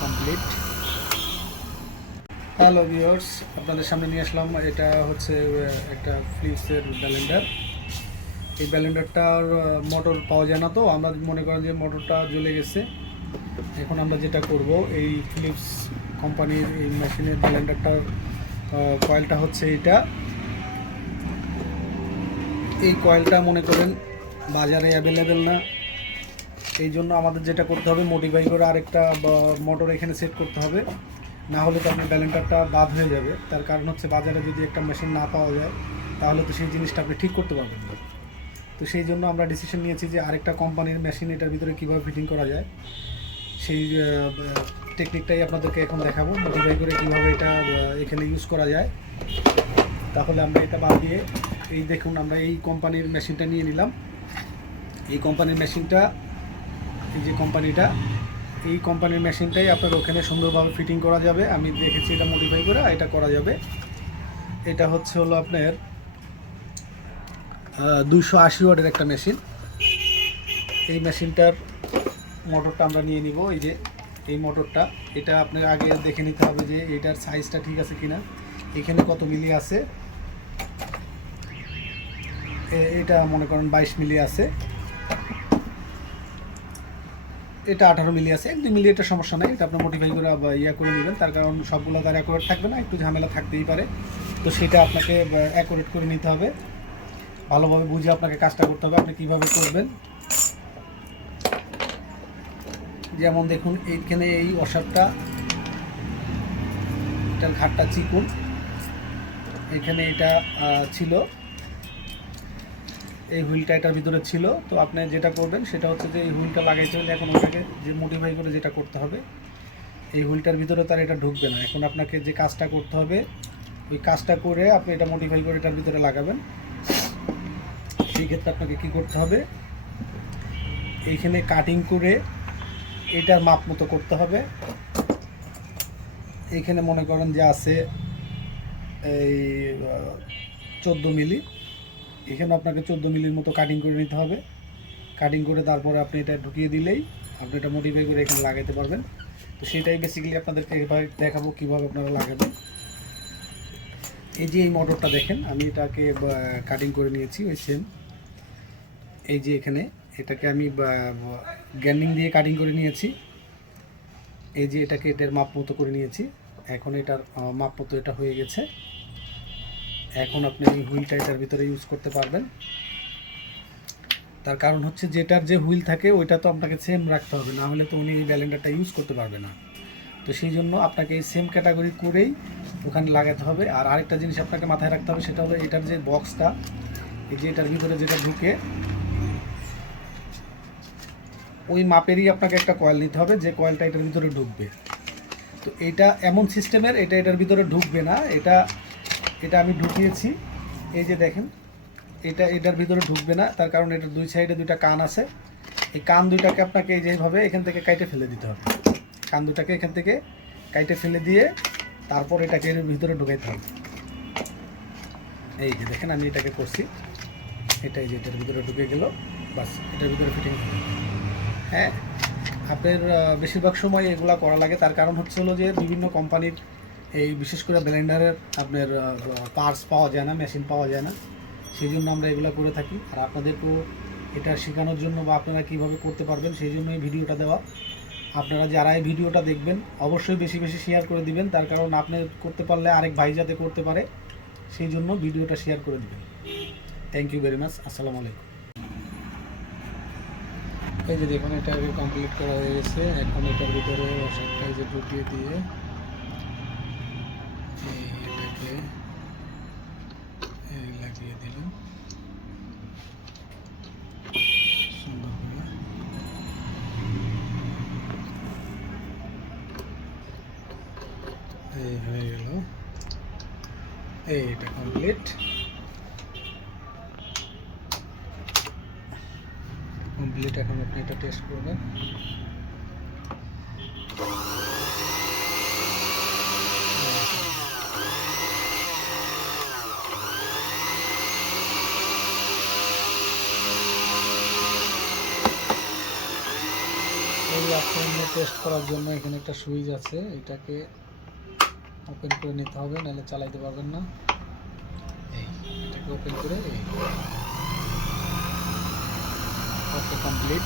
Complete. Hello viewers, আপনাদের সামনে নিয়ে আসলাম, এটা হচ্ছে একটা ফিলিপসের ব্যালেন্ডার। এই ব্যালেন্ডারটার মোটর পাওয়া যায় না, তো আমরা মনে করেন যে মোটরটা জ্বলে গেছে। এখন আমরা যেটা করব, এই ফিলিপস কোম্পানির এই মেশিনের ব্যালেন্ডারটার কয়েলটা হচ্ছে এটা। এই কয়েলটা মনে করেন বাজারে অ্যাভেলেবেল না, এই জন্য আমাদের যেটা করতে হবে, মডিফাই করে আরেকটা মোটর এখানে সেট করতে হবে, না হলে তো আপনার ব্যালেন্ডারটা বাদ হয়ে যাবে। তার কারণ হচ্ছে বাজারে যদি একটা মেশিন না পাওয়া যায় তাহলে তো সেই জিনিসটা আপনি ঠিক করতে পারবেন না। তো সেই জন্য আমরা ডিসিশন নিয়েছি যে আরেকটা কোম্পানির মেশিন এটার ভিতরে কীভাবে ফিটিং করা যায়, সেই টেকনিকটাই আপনাদেরকে এখন দেখাবো, মডিফাই করে কীভাবে এটা এখানে ইউজ করা যায়। তাহলে আমরা এটা বাদ দিয়ে, এই দেখুন, আমরা এই কোম্পানির মেশিনটা নিয়ে নিলাম। এই কোম্পানির মেশিনটা, এই যে কোম্পানিটা, এই কোম্পানির মেশিনটাই আপনার ওখানে সুন্দরভাবে ফিটিং করা যাবে। আমি দেখেছি এটা মডিফাই করে এটা করা যাবে। এটা হলো আপনার 280 ওয়াটের একটা মেশিন। এই মেশিনটার মোটরটা আমরা নিয়ে নিব। এই যে এই মোটরটা, এটা আপনার আগে দেখে নিতে হবে যে এটার সাইজটা ঠিক আছে কিনা, এখানে কত মিলি আছে। এটা মনে করেন 22 মিলি আছে, এটা 18 মিলি আছে, 1-2 মিলি এটা সমস্যা নাই, এটা আপনার মডিফাই করে করে নেবেন। তার কারণ সবগুলো তার অ্যাকুরেট থাকবে না, একটু ঝামেলা থাকতেই পারে। তো সেটা আপনাকে অ্যাকুরেট করে নিতে হবে, ভালোভাবে বুঝে আপনাকে কাজটা করতে হবে। আপনি কীভাবে করবেন, যেমন দেখুন এইখানে এই ওয়াশারটা, এটার ঘাটটা চিকুন, এখানে এটা ছিল, এই হুইলটা এটার ভিতরে ছিল। তো আপনি যেটা করবেন সেটা হচ্ছে যে এই হুইলটা লাগাইতে হলে এখন ওটাকে যে মডিফাই করে যেটা করতে হবে, এই হুইলটার ভিতরে তার এটা ঢুকবে না। এখন আপনাকে যে কাজটা করতে হবে, ওই কাজটা করে আপনি এটা মডিফাই করে এটার ভিতরে লাগাবেন। সেই ক্ষেত্রে আপনাকে কী করতে হবে, এইখানে কাটিং করে এটার মাপ মতো করতে হবে। এইখানে মনে করেন যে আছে এই 14 মিলি, এখানে আপনাকে 14 মিলির মতো কাটিং করে নিতে হবে। কাটিং করে তারপরে আপনি এটা ঢুকিয়ে দিলেই আপনি এটা মডিফাই করে এখানে লাগাতে পারবেন। তো সেটাই বেসিক্যালি আপনাদেরকে এভাবে দেখাবো কীভাবে আপনারা লাগাবেন। এই যে এই মোটরটা দেখেন, আমি এটাকে কাটিং করে নিয়েছি ওই সেম। এই যে এখানে এটাকে আমি গ্যান্ডিং দিয়ে কাটিং করে নিয়েছি। এই যে এটাকে এটার মাপ মতো করে নিয়েছি। এখন এটার মাপ মতো এটা হয়ে গেছে। এখন আপনি এই হুইলটা এটার ভিতরে ইউজ করতে পারবেন। তার কারণ হচ্ছে যেটার যে হুইল থাকে ওইটা তো আপনাকে সেম রাখতে হবে, না হলে তো উনি এই ব্যালেন্ডারটা ইউজ করতে পারবে না। তো সেই জন্য আপনাকে এই সেম ক্যাটাগরি করেই ওখানে লাগাতে হবে। আর আরেকটা জিনিস আপনাকে মাথায় রাখতে হবে, সেটা হলো এটার যে বক্সটা, এই যে এটার ভিতরে যেটা ঢুকে, ওই মাপেরই আপনাকে একটা কয়েল নিতে হবে, যে কয়েলটা এটার ভিতরে ঢুকবে। তো এটা এমন সিস্টেমের, এটা এটার ভিতরে ঢুকবে না। এটা আমি ঢুকিয়েছি, এই যে দেখেন, এটা এটার ভিতরে ঢুকবে না। তার কারণ এটার দুই সাইডে দুইটা কান আছে। এই কান দুইটাকে আপনাকে এই যেভাবে এখান থেকে কাইটে ফেলে দিতে হবে। কান দুটাকে এখান থেকে কাইটে ফেলে দিয়ে তারপর এটাকে এর ভিতরে ঢুকাইতে হবে। এই যে দেখেন আমি এটাকে করছি, এটাই যে এটার ভিতরে ঢুকে গেল, বাস এটার ভিতরে ফিটিং। হ্যাঁ, আপনার বেশিরভাগ সময় এগুলা করা লাগে। তার কারণ হলো যে বিভিন্ন কোম্পানির এই বিশেষ করে ব্লেন্ডারের আপনার পার্টস পাওয়া যায় না, মেশিন পাওয়া যায় না, সেই জন্য আমরা এগুলো করে থাকি। আর আপনাদেরকেও এটা শেখানোর জন্য বা আপনারা কীভাবে করতে পারবেন সেই জন্য এই ভিডিওটা দেওয়া। আপনারা যারা এই ভিডিওটা দেখবেন অবশ্যই বেশি বেশি শেয়ার করে দিবেন, তার কারণ আপনি করতে পারলে আরেক ভাই যাতে করতে পারে, সেই জন্য ভিডিওটা শেয়ার করে দিবেন। Thank you very much. আসসালামু আলাইকুম। এই যে দেখুন, এটা আগে কমপ্লিট করা হয়ে গেছে। এখন এটার ভিতরে ওয়াশারটা যে ঢুকিয়ে দিয়ে এটাকে লাগিয়ে দিলাম সুন্দর করে। এই হয়ে গেল, এইটা কমপ্লিট। এখন আপনি এটা টেস্ট করবেন। এই আপনি টেস্ট করার জন্য এখানে একটা সুইচ আছে, এটাকে ওপেন করে নিতে হবে, নাহলে চালাইতে পারবেন না। এই এটাকে ওপেন করে এই ওকে কমপ্লিট।